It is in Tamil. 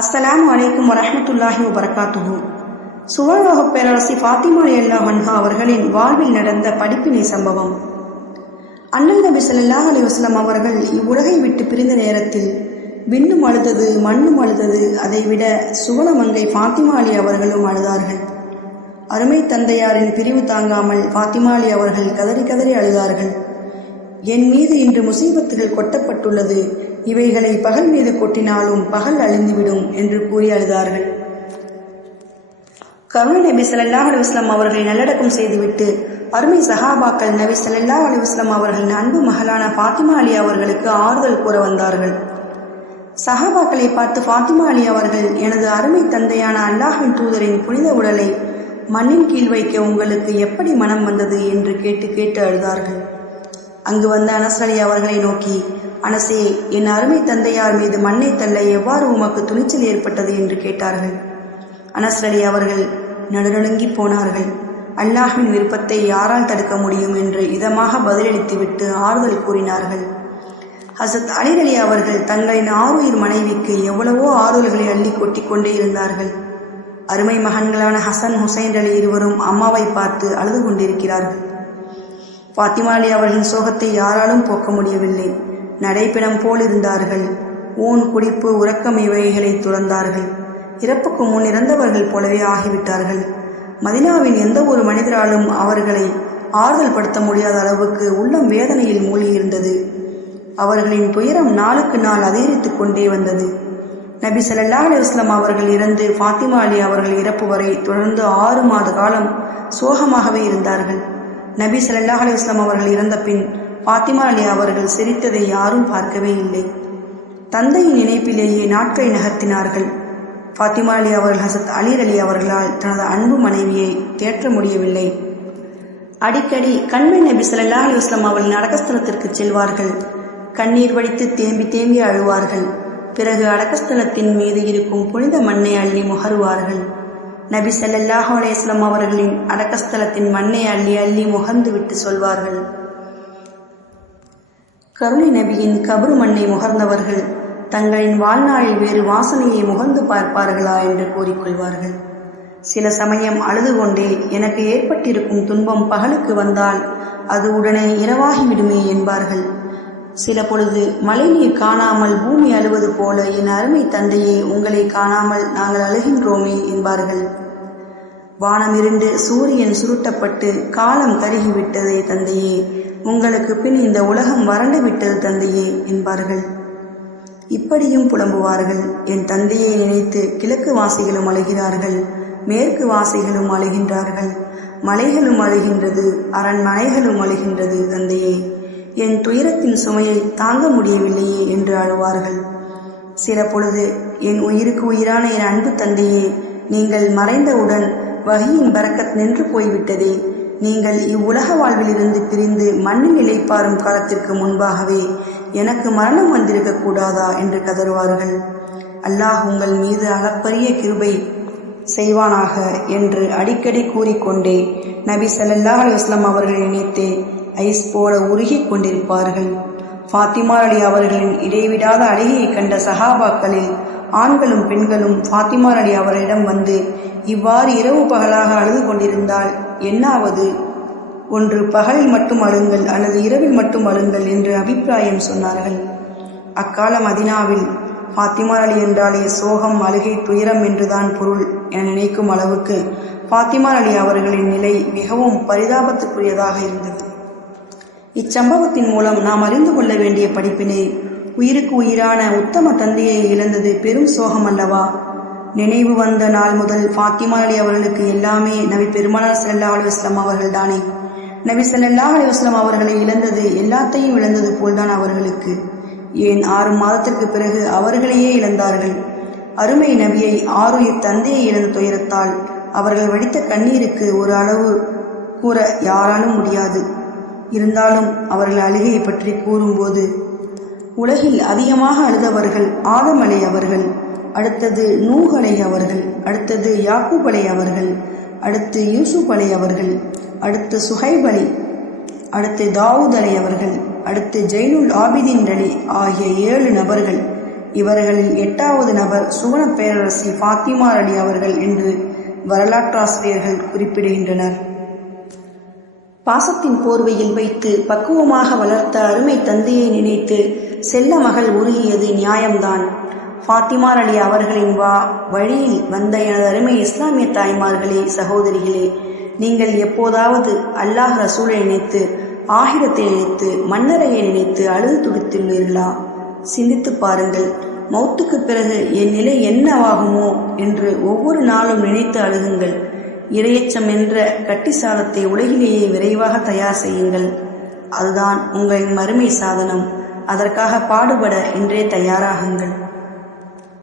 அஸ்ஸலாமு அலைக்கும் வரஹ்மத்துல்லாஹி வபரகாத்துஹு. சுவர்ணோக பேரரசி ஃபாத்திமா அல்லா மன்ஹா அவர்களின் வாழ்வில் நடந்த படிப்பினை சம்பவம். அண்ணல் நபி ஸல்லல்லாஹு அலி வஸ்லாம் அவர்கள் இவ்வுலகை விட்டு பிரிந்த நேரத்தில் விண்ணும் அழுதது மண்ணும் அழுதது அதைவிட சுவனமங்கை ஃபாத்திமா அலி அவர்களும் அழுதார்கள். அருமை தந்தையாரின் பிரிவு தாங்காமல் ஃபாத்திமா அலி அவர்கள் கதறி கதறி அழுதார்கள். என் மீது இன்று முசீபத்துகள் கொட்டப்பட்டுள்ளது. இவைகளை பகல் மீது கொட்டினாலும் பகல் அழிந்துவிடும் என்று கூறி அழுதார்கள். கருணை நபி ஸல்லல்லாஹு அலைஹி அவர்களை நல்லடக்கம் செய்துவிட்டு அருமை சஹாபாக்கள் நபி சல்லா அலைஹி அவர்களின் அன்பு மகளான ஃபாத்திமா அலி அவர்களுக்கு ஆறுதல் கூற வந்தார்கள். சஹாபாக்களை பார்த்து ஃபாத்திமா அலி அவர்கள் எனது அருமை தந்தையான அல்லாஹின் தூதரின் புனித உடலை மண்ணின் கீழ் வைக்க உங்களுக்கு எப்படி மனம் வந்தது? என்று கேட்டு கேட்டு அழுதார்கள். அங்கு வந்த அனஸ்ரலி அவர்களை நோக்கி அனசே என் அருமை தந்தையார் மீது மண்ணை தள்ள எவ்வாறு உமக்கு துணிச்சல் ஏற்பட்டது என்று கேட்டார்கள். அனஸ்ரலி அவர்கள் நடுநடுங்கி போனார்கள். அல்லாஹின் விருப்பத்தை யாரால் தடுக்க முடியும் என்று இதமாக பதிலளித்துவிட்டு ஆறுதல் கூறினார்கள். ஹசத் அலிரலி அலி அவர்கள் தங்களின் ஆறுயிர் மனைவிக்கு எவ்வளவோ ஆறுதல்களை அள்ளி கொட்டி கொண்டே இருந்தார்கள். அருமை மகன்களான ஹசன் ஹுசைன் அலி இருவரும் அம்மாவை பார்த்து அழுது கொண்டிருக்கிறார்கள். பாத்திமாலி அவர்களின் சோகத்தை யாராலும் போக்க முடியவில்லை. நடைப்பிடம் போலிருந்தார்கள். ஊன் குடிப்பு உறக்கம் இவைகளை துறந்தார்கள். இறப்புக்கு முன் இறந்தவர்கள் போலவே ஆகிவிட்டார்கள். மதினாவின் எந்த ஒரு மனிதராலும் அவர்களை ஆறுதல் படுத்த முடியாத அளவுக்கு உள்ளம் வேதனையில் மூழ்கியிருந்தது. அவர்களின் துயரம் நாளுக்கு நாள் அதிகரித்துக் கொண்டே வந்தது. நபி ஸல்லல்லாஹு அலுவலாம் அவர்கள் இறந்து ஃபாத்திமா அலி அவர்கள் இறப்பு வரை தொடர்ந்து ஆறு மாத காலம் சோகமாகவே இருந்தார்கள். நபி ஸல்லல்லாஹு அலுவலாம் அவர்கள் இறந்த பின் பாத்திமா அலி அவர்கள் சிரித்ததை யாரும் பார்க்கவே இல்லை. தந்தையின் நினைப்பிலேயே நாட்களை நகர்த்தினார்கள். ஃபாத்திமா அலி அவர்கள் ஹசத் அலி அலி அவர்களால் தனது அன்பு மனைவியை தேற்ற முடியவில்லை. அடிக்கடி கண்மை நபி ஸல்லல்லாஹு அலி வஸல்லம் அவர்கள் நடக்கஸ்தலத்திற்கு செல்வார்கள். கண்ணீர் வடித்து தேம்பி தேம்பி அழுவார்கள். பிறகு அடக்கஸ்தலத்தின் மீது இருக்கும் புனித மண்ணை அள்ளி முகருவார்கள். நபி ஸல்லல்லாஹு அலைஹி அவர்களின் அடக்கஸ்தலத்தின் மண்ணை அள்ளி அள்ளி முகர்ந்து விட்டு சொல்வார்கள். கருணை நபியின் கபரு மண்ணை முகர்ந்தவர்கள் தங்களின் வாழ்நாளில் வேறு வாசனையை முகர்ந்து பார்ப்பார்களா என்று கூறிக்கொள்வார்கள். சில சமயம் அழுது கொண்டே எனக்கு ஏற்பட்டிருக்கும் துன்பம் பகலுக்கு வந்தால் அது உடனே இரவாகிவிடுமே என்பார்கள். சில பொழுது மழைநீர் காணாமல் பூமி அழுவது போல என் அருமை தந்தையே உங்களை காணாமல் நாங்கள் அழுகின்றோமே என்பார்கள். வானமிருண்டு சூரியன் சுருட்டப்பட்டு காலம் கருகிவிட்டதே தந்தையே உங்களுக்கு பின் இந்த உலகம் வறண்டு விட்டது தந்தையே என்பார்கள். இப்படியும் புலம்புவார்கள். என் தந்தையை நினைத்து கிழக்கு வாசிகளும் அழுகிறார்கள் மேற்கு வாசிகளும் அழுகின்றார்கள். மலைகளும் அழுகின்றது அரண்மனைகளும் அழுகின்றது தந்தையே என் துயரத்தின் சுமையை தாங்க முடியவில்லையே என்று அழுவார்கள். சில பொழுது என் உயிருக்கு உயிரான என் அன்பு தந்தையே நீங்கள் மறைந்தவுடன் வகையின் பறக்கத் நின்று போய்விட்டதே. நீங்கள் இவ்வுலக வாழ்விலிருந்து பிரிந்து மண்ணில் இலைப்பாரும் காலத்திற்கு முன்பாகவே எனக்கு மரணம் வந்திருக்க கூடாதா என்று கதறுவார்கள். அல்லாஹ் உங்கள் மீது அளப்பரிய கிருபை செய்வானாக என்று அடிக்கடி கூறிக்கொண்டே நபி சல்லல்லா அலைஹி அவர்கள் அவர்களை நினைத்து ஐஸ் போல உருகிக் கொண்டிருப்பார்கள். ஃபாத்திமா அலி அவர்களின் இடைவிடாத அழகியைக் கண்ட சஹாபாக்களில் ஆண்களும் பெண்களும் ஃபாத்திமா அலி அவர்களிடம் வந்து இவ்வாறு இரவு பகலாக அழுது கொண்டிருந்தால் என்னாவது? ஒன்று பகலில் மட்டும் அழுங்கள் அல்லது இரவில் மட்டும் அழுங்கள் என்று அபிப்பிராயம் சொன்னார்கள். அக்கால மதினாவில் ஃபாத்திமா அலி என்றாலே சோகம் அழுகை துயரம் என்றுதான் பொருள் என நினைக்கும் அளவுக்கு ஃபாத்திமா அலி அவர்களின் நிலை மிகவும் பரிதாபத்துக்குரியதாக இருந்தது. இச்சம்பவத்தின் மூலம் நாம் அறிந்து கொள்ள வேண்டிய படிப்பினை உயிருக்கு உயிரான உத்தம தந்தையை இழந்தது பெரும் சோகம் அல்லவா? நினைவு வந்த நாள் முதல் ஃபாத்திமா அலி அவர்களுக்கு எல்லாமே நபி பெருமானார் சல்லா அலுவலாம் அவர்கள் தானே நபி சல்லா அலுவலாம் அவர்களை இழந்தது எல்லாத்தையும் இழந்தது போல்தான் அவர்களுக்கு. ஏன் ஆறு மாதத்திற்கு பிறகு அவர்களையே இழந்தார்கள்? அருமை நபியை ஆறுயிர் தந்தையை இழந்த துயரத்தால் அவர்கள் வடித்த கண்ணீருக்கு ஒரு அளவு கூற யாராலும் முடியாது. இருந்தாலும் அவர்கள் அழுகையை பற்றி கூறும்போது உலகில் அதிகமாக அழுதவர்கள் ஆதமலை அவர்கள் அடுத்தது நூகலை அவர்கள் அடுத்தது யாக்குபலை அவர்கள் அடுத்து யூசுப் அலை அவர்கள் அடுத்து சுஹைப் அலி அடுத்து தாவூத் அலை அவர்கள் அடுத்து ஜெயினுல் ஆபிதீன் அலி ஆகிய ஏழு நபர்கள். இவர்களில் எட்டாவது நபர் சுவன பேரரசி ஃபாத்திமா அலி அவர்கள் என்று வரலாற்றாசிரியர்கள் குறிப்பிடுகின்றனர். பாசத்தின் போர்வையில் வைத்து பக்குவமாக வளர்த்த அருமை தந்தையை நினைத்து செல்ல மகள் உருகியது நியாயம்தான். ஃபாத்திமார் அலி அவர்களின் வா வழியில் வந்த எனது அருமை இஸ்லாமிய தாய்மார்களே சகோதரிகளே நீங்கள் எப்போதாவது அல்லாஹ் ரசூலை நினைத்து ஆகிரத்தை நினைத்து மன்னரையை நினைத்து அழுது துடித்துள்ளீர்களா? சிந்தித்துப் பாருங்கள். மௌத்துக்கு பிறகு என் நிலை என்னவாகுமோ என்று ஒவ்வொரு நாளும் நினைத்து அழுகுங்கள். இரையச்சம் என்ற கட்டிசாலத்தை உலகிலேயே விரைவாக தயார் செய்யுங்கள். அதுதான் உங்களின் மறுமை சாதனம். அதற்காக பாடுபட இன்றே தயாராகுங்கள்.